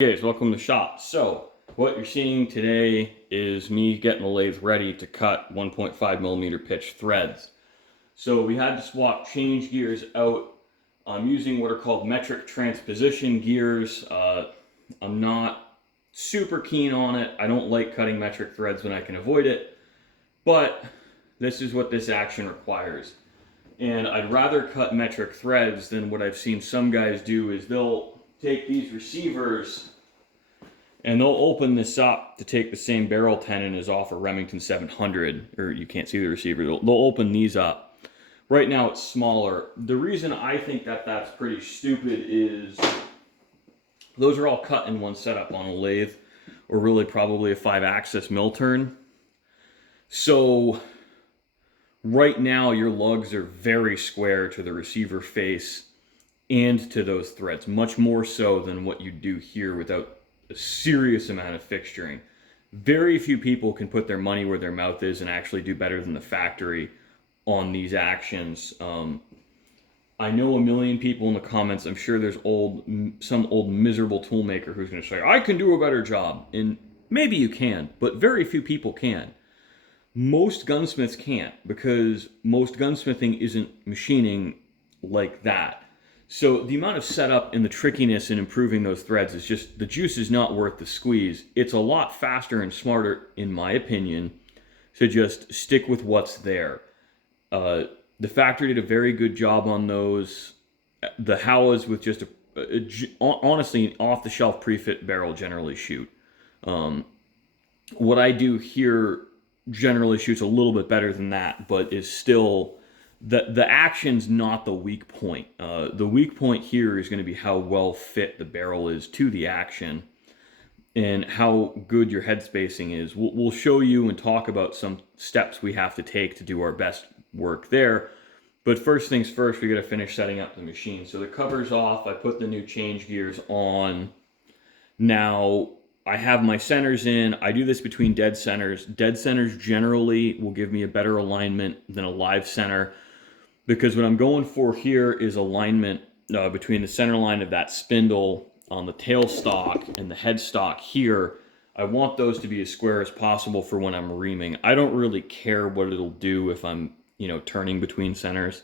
Hey guys, welcome to the shop. So, what you're seeing today is me getting the lathe ready to cut 1.5 millimeter pitch threads. So we had to swap change gears out. I'm using what are called metric transposition gears. I'm not super keen on it. I don't like cutting metric threads when I can avoid it, but this is what this action requires. And I'd rather cut metric threads than what I've seen some guys do is they'll take these receivers and they'll open this up to take the same barrel tenon as off a Remington 700, or you can't see the receiver. They'll open these up. Right now it's smaller. The reason I think that that's pretty stupid is those are all cut in one setup on a lathe, or really probably a 5-axis mill turn. So right now your lugs are very square to the receiver face and to those threads, much more so than what you do here without a serious amount of fixturing. Very few people can put their money where their mouth is and actually do better than the factory on these actions. I know a million people in the comments. I'm sure there's some old miserable toolmaker who's going to say, I can do a better job. And maybe you can, but very few people can. Most gunsmiths can't, because most gunsmithing isn't machining like that. So the amount of setup and the trickiness in improving those threads is just, the juice is not worth the squeeze. It's a lot faster and smarter, in my opinion, to just stick with what's there. The factory did a very good job on those. The howas with just honestly, off-the-shelf pre-fit barrel generally shoot. What I do here generally shoots a little bit better than that, but is still... The action's not the weak point. The weak point here is going to be how well fit the barrel is to the action and how good your head spacing is. We'll show you and talk about some steps we have to take to do our best work there. But first things first, we got to finish setting up the machine. So the cover's off. I put the new change gears on. Now I have my centers in. I do this between dead centers. Dead centers generally will give me a better alignment than a live center, because what I'm going for here is alignment between the center line of that spindle on the tailstock and the headstock here. I want those to be as square as possible for when I'm reaming. I don't really care what it'll do if I'm, turning between centers.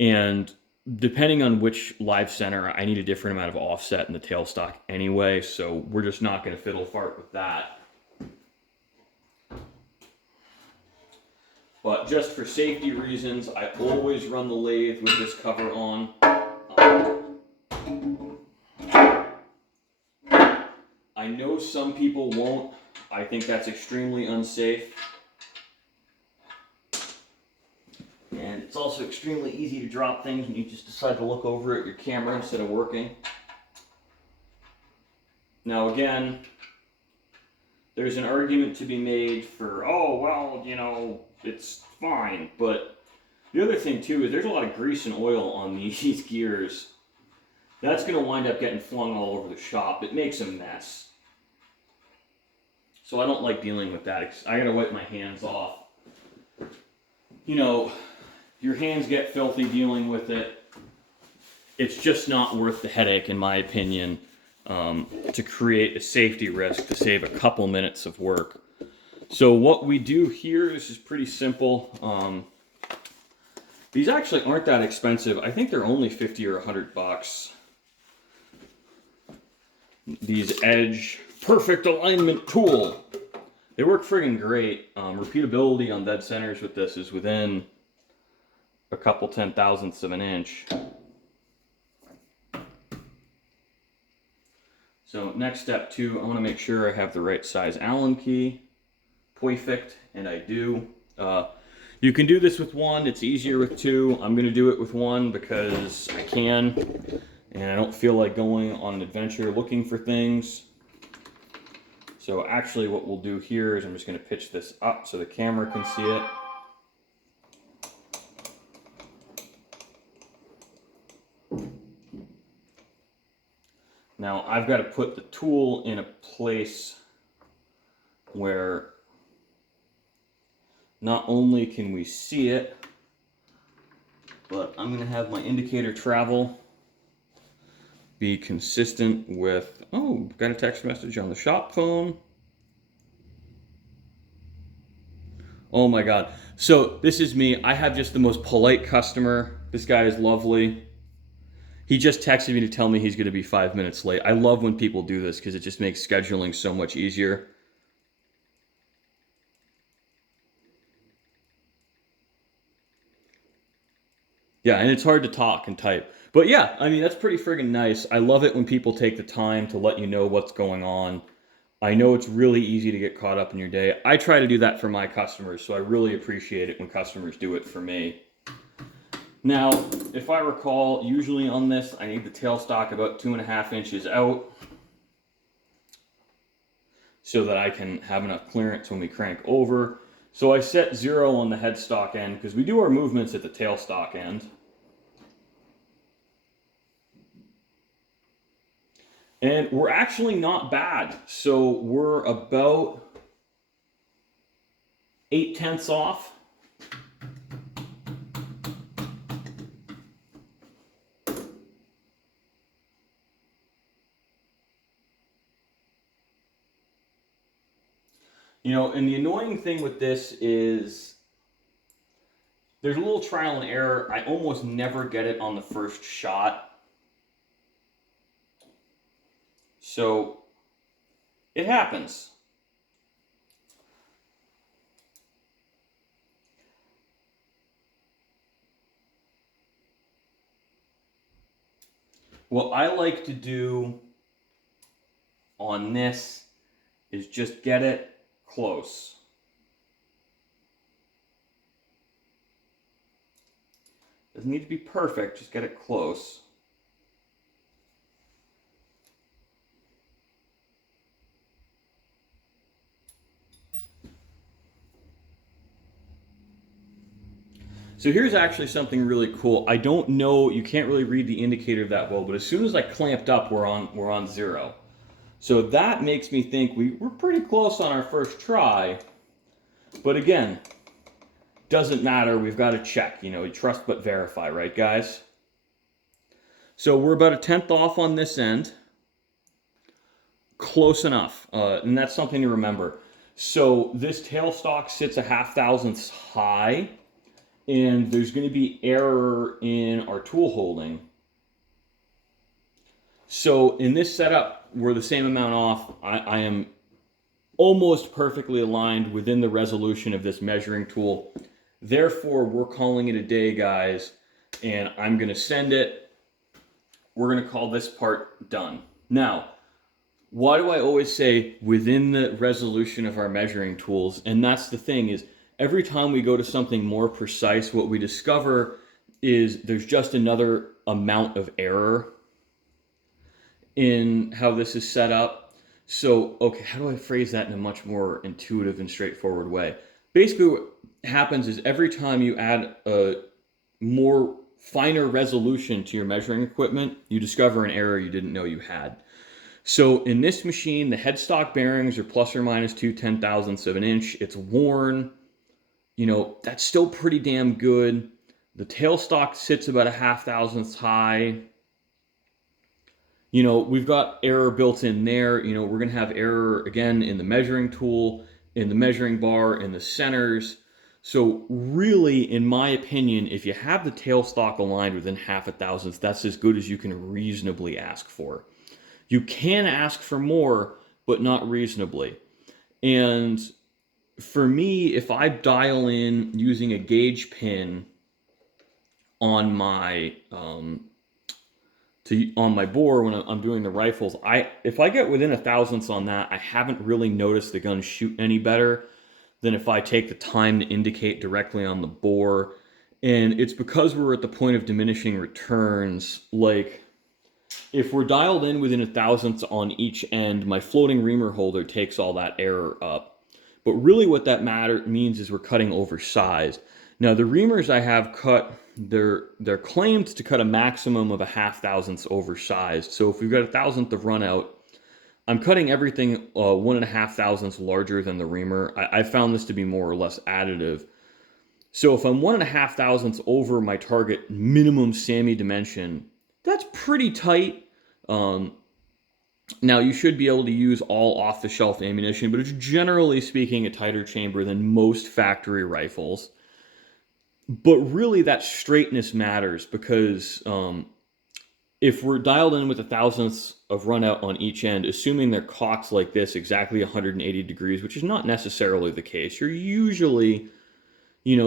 And depending on which live center, I need a different amount of offset in the tailstock anyway, so we're just not going to fiddle fart with that. But just for safety reasons, I always run the lathe with this cover on. I know some people won't. I think that's extremely unsafe. And it's also extremely easy to drop things when you just decide to look over at your camera instead of working. Now again, there's an argument to be made for, oh, well, it's fine. But the other thing too is there's a lot of grease and oil on these gears. That's going to wind up getting flung all over the shop. It makes a mess. So I don't like dealing with that. I got to wipe my hands off. Your hands get filthy dealing with it. It's just not worth the headache, in my opinion, to create a safety risk to save a couple minutes of work. So what we do here, this is pretty simple. These actually aren't that expensive. I think they're only 50 or 100 bucks. These Edge Perfect Alignment Tool. They work friggin' great. Repeatability on dead centers with this is within a couple 10,000ths of an inch. So next step two, I want to make sure I have the right size Allen key. Perfect, and I do. You can do this with one. It's easier with two. I'm going to do it with one because I can, and I don't feel like going on an adventure looking for things. So actually what we'll do here is I'm just going to pitch this up so the camera can see it. Now I've got to put the tool in a place where not only can we see it, but I'm going to have my indicator travel be consistent with, oh, got a text message on the shop phone. Oh my God. So this is me. I have just the most polite customer. This guy is lovely. He just texted me to tell me he's going to be 5 minutes late. I love when people do this because it just makes scheduling so much easier. Yeah, and it's hard to talk and type. But yeah, I mean, that's pretty friggin' nice. I love it when people take the time to let you know what's going on. I know it's really easy to get caught up in your day. I try to do that for my customers, so I really appreciate it when customers do it for me. Now, if I recall, usually on this, I need the tailstock about 2.5 inches out so that I can have enough clearance when we crank over. So I set 0 on the headstock end because we do our movements at the tailstock end. And we're actually not bad. So we're about 0.8 off. You know, and the annoying thing with this is there's a little trial and error. I almost never get it on the first shot. So it happens. What I like to do on this is just get it close. Doesn't need to be perfect, just get it close. So here's actually something really cool. I don't know, you can't really read the indicator that well, but as soon as I clamped up, we're on 0. So that makes me think we're pretty close on our first try. But again, doesn't matter. We've got to check. You know, trust but verify, right, guys? So we're about 1/10 off on this end. Close enough. And that's something to remember. So this tailstock sits 0.5 thousandths high, and there's going to be error in our tool holding. So in this setup, we're the same amount off. I am almost perfectly aligned within the resolution of this measuring tool. Therefore, we're calling it a day, guys, and I'm going to send it. We're going to call this part done. Now, why do I always say within the resolution of our measuring tools? And that's the thing is, every time we go to something more precise, what we discover is there's just another amount of error in how this is set up. So, okay, how do I phrase that in a much more intuitive and straightforward way? Basically, what happens is every time you add a more finer resolution to your measuring equipment, you discover an error you didn't know you had. So in this machine, the headstock bearings are plus or minus 2/10,000ths of an inch. It's worn. You know, that's still pretty damn good. The tailstock sits about 0.5 thousandths high. You know, we've got error built in there. You know, we're going to have error again in the measuring tool, in the measuring bar, in the centers. So really, in my opinion, if you have the tailstock aligned within 0.5 thousandths, that's as good as you can reasonably ask for. You can ask for more, but not reasonably. And for me, if I dial in using a gauge pin on my on my bore when I'm doing the rifles, if I get within 1 thousandths on that, I haven't really noticed the gun shoot any better than if I take the time to indicate directly on the bore. And it's because we're at the point of diminishing returns. Like, if we're dialed in within 1 thousandths on each end, my floating reamer holder takes all that error up. But really what that means is we're cutting oversized. Now the reamers I have cut, they're claimed to cut a maximum of 0.5 thousandths oversized. So if we've got 1,000th of run out, I'm cutting everything 1.5 thousandths larger than the reamer. I found this to be more or less additive. So if I'm 1.5 thousandths over my target minimum SAMI dimension, that's pretty tight. Now, you should be able to use all off-the-shelf ammunition, but it's generally speaking a tighter chamber than most factory rifles. But really, that straightness matters because if we're dialed in with a thousandths of run out on each end, assuming they're cocked like this, exactly 180 degrees, which is not necessarily the case, you're usually,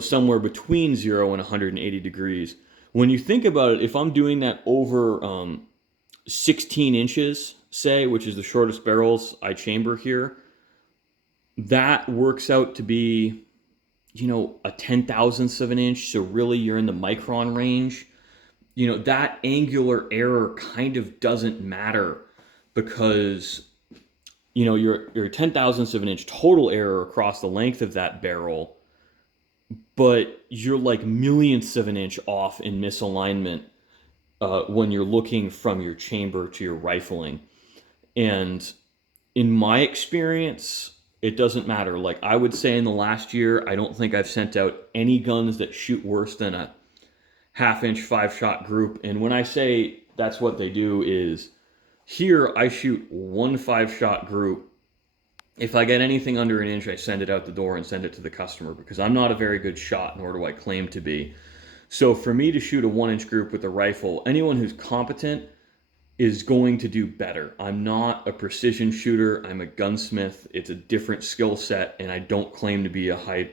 somewhere between 0 and 180 degrees. When you think about it, if I'm doing that over 16 inches, say, which is the shortest barrels I chamber here, that works out to be, a 10,000ths of an inch. So really you're in the micron range. That angular error kind of doesn't matter because, you're 10,000ths of an inch total error across the length of that barrel, but you're like millionths of an inch off in misalignment when you're looking from your chamber to your rifling. And in my experience, it doesn't matter. Like I would say in the last year, I don't think I've sent out any guns that shoot worse than a half-inch 5-shot group. And when I say that's what they do is here I shoot one 5-shot group. If I get anything under an inch, I send it out the door and send it to the customer because I'm not a very good shot, nor do I claim to be. So for me to shoot a 1-inch group with a rifle, anyone who's competent is going to do better. I'm not a precision shooter. I'm a gunsmith. It's a different skill set, and I don't claim to be a high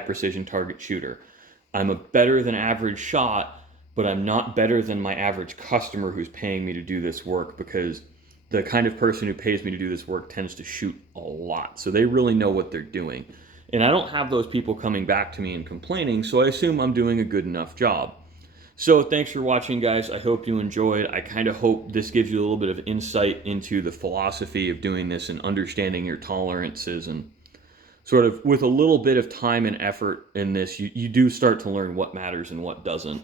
precision target shooter. I'm a better than average shot, but I'm not better than my average customer who's paying me to do this work because the kind of person who pays me to do this work tends to shoot a lot. So they really know what they're doing. And I don't have those people coming back to me and complaining, so I assume I'm doing a good enough job. So thanks for watching, guys. I hope you enjoyed. I kind of hope this gives you a little bit of insight into the philosophy of doing this and understanding your tolerances, and sort of with a little bit of time and effort in this, you do start to learn what matters and what doesn't.